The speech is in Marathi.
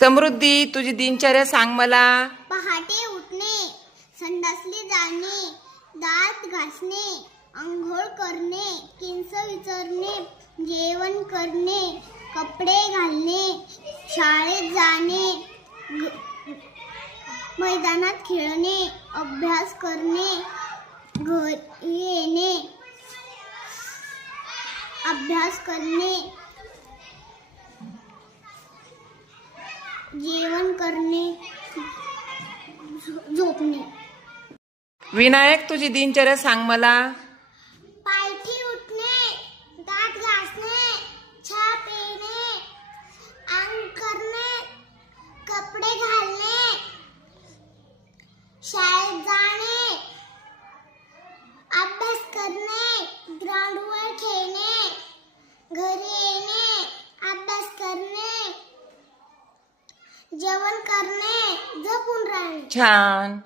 समृद्धी, तुझी दिनचर्या सांग मला. पहाटे उठणे, संडासली जाणे, दात घासणे, अंघोळ करणे, केस विचारणे, जेवण करणे, कपडे घालणे, शाळेत जाणे, मैदानात खेळणे, अभ्यास करणे, घरी येणे, अभ्यास करणे, जेवण करणे, झोपणे. विनायक, तुझी दिनचर्या सांग मला. पायथी उठणे, दात घासणे, चहा पिणे, अंग करणे, कपडे घालणे, शाळेत जाणे, अभ्यास करणे, ग्राउंडवर खेळणे, घरी येणे, अभ्यास करणे, जेवण करणे, झोपून राहणे. छान.